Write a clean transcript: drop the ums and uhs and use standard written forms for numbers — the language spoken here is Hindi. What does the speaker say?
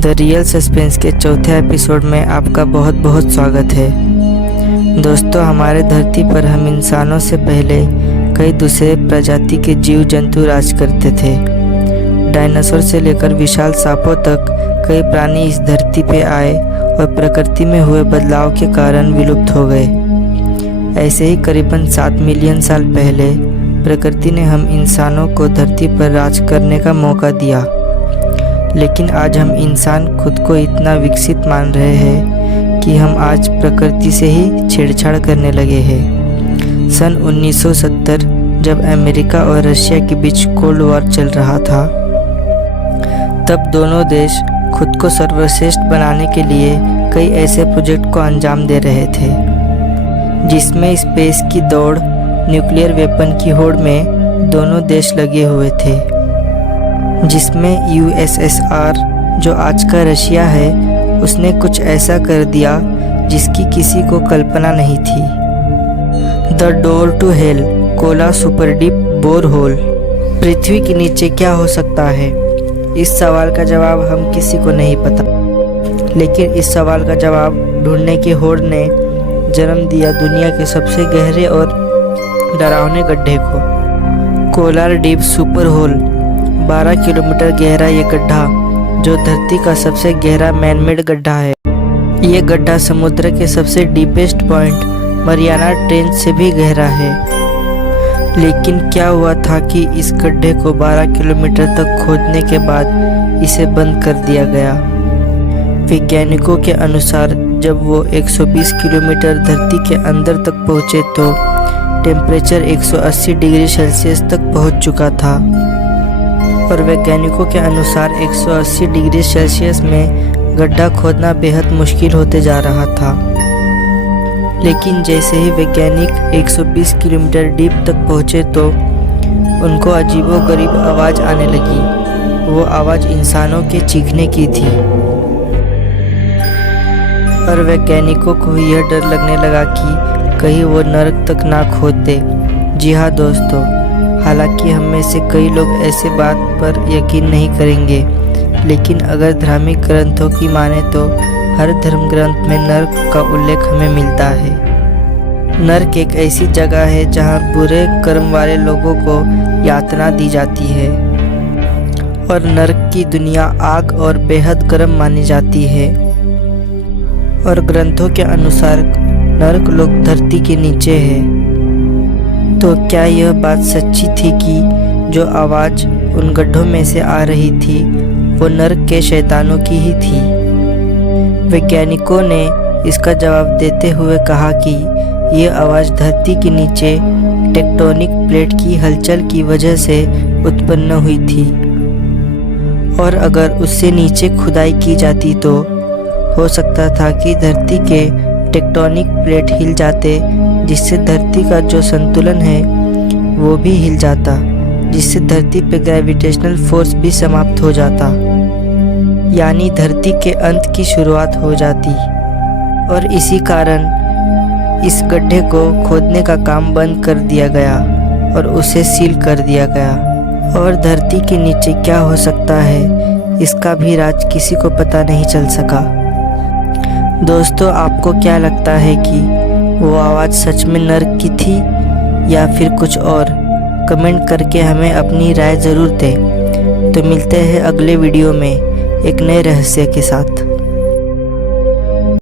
द रियल सस्पेंस के चौथे एपिसोड में आपका बहुत बहुत स्वागत है। दोस्तों, हमारे धरती पर हम इंसानों से पहले कई दूसरे प्रजाति के जीव जंतु राज करते थे। डायनासोर से लेकर विशाल सांपों तक कई प्राणी इस धरती पे आए और प्रकृति में हुए बदलाव के कारण विलुप्त हो गए। ऐसे ही करीबन 7 मिलियन साल पहले प्रकृति ने हम इंसानों को धरती पर राज करने का मौका दिया, लेकिन आज हम इंसान खुद को इतना विकसित मान रहे हैं कि हम आज प्रकृति से ही छेड़छाड़ करने लगे हैं। सन 1970 जब अमेरिका और रशिया के बीच कोल्ड वॉर चल रहा था, तब दोनों देश खुद को सर्वश्रेष्ठ बनाने के लिए कई ऐसे प्रोजेक्ट को अंजाम दे रहे थे, जिसमें स्पेस की दौड़, न्यूक्लियर वेपन की होड़ में दोनों देश लगे हुए थे। जिसमें यूएसएसआर, जो आज का रशिया है, उसने कुछ ऐसा कर दिया जिसकी किसी को कल्पना नहीं थी। The door to hell, Kola super deep bore hole. पृथ्वी के नीचे क्या हो सकता है? इस सवाल का जवाब हम किसी को नहीं पता, लेकिन इस सवाल का जवाब ढूंढने की होड़ ने जन्म दिया दुनिया के सबसे गहरे और डरावने गड्ढे को, Kolar deep super hole. 12 kilometre गहरा ये गड्ढा, जो धरती का सबसे गहरा मैनमेड गड्ढा है। ये गड्ढा समुद्र के सबसे डीपेस्ट पॉइंट मरियाना ट्रेंच से भी गहरा है। लेकिन क्या हुआ था कि इस गड्ढे को 12 किलोमीटर तक खोदने के बाद इसे बंद कर दिया गया। वैज्ञानिकों के अनुसार जब वो 120 किलोमीटर धरती के अंदर तक पहुँचे तो टेम्परेचर 180 डिग्री सेल्सियस तक पहुँच चुका था, और वैज्ञानिकों के अनुसार 180 डिग्री सेल्सियस में गड्ढा खोदना बेहद मुश्किल होते जा रहा था। लेकिन जैसे ही वैज्ञानिक 120 किलोमीटर डीप तक पहुँचे तो उनको अजीबोगरीब आवाज़ आने लगी। वो आवाज़ इंसानों के चीखने की थी, और वैज्ञानिकों को यह डर लगने लगा कि कहीं वो नरक तक ना खोद दे। जी हाँ दोस्तों, हालांकि हम में से कई लोग ऐसे बात पर यकीन नहीं करेंगे, लेकिन अगर धार्मिक ग्रंथों की माने तो हर धर्म ग्रंथ में नरक का उल्लेख हमें मिलता है। नरक एक ऐसी जगह है जहां बुरे कर्म वाले लोगों को यातना दी जाती है, और नरक की दुनिया आग और बेहद गर्म मानी जाती है। और ग्रंथों के अनुसार नरक लोक धरती के नीचे है। तो क्या यह बात सच्ची थी कि जो आवाज़ उन गड्ढों में से आ रही थी वो नरक के शैतानों की ही थी? वैज्ञानिकों ने इसका जवाब देते हुए कहा कि ये आवाज़ धरती के नीचे टेक्टोनिक प्लेट की हलचल की वजह से उत्पन्न हुई थी, और अगर उससे नीचे खुदाई की जाती तो हो सकता था कि धरती के टेक्टोनिक प्लेट हिल जाते, जिससे धरती का जो संतुलन है वो भी हिल जाता, जिससे धरती पे ग्रेविटेशनल फोर्स भी समाप्त हो जाता, यानी धरती के अंत की शुरुआत हो जाती। और इसी कारण इस गड्ढे को खोदने का काम बंद कर दिया गया और उसे सील कर दिया गया। और धरती के नीचे क्या हो सकता है, इसका भी राज किसी को पता नहीं चल सका। दोस्तों, आपको क्या लगता है कि वो आवाज़ सच में नरक की थी या फिर कुछ और? कमेंट करके हमें अपनी राय ज़रूर दें। तो मिलते हैं अगले वीडियो में एक नए रहस्य के साथ।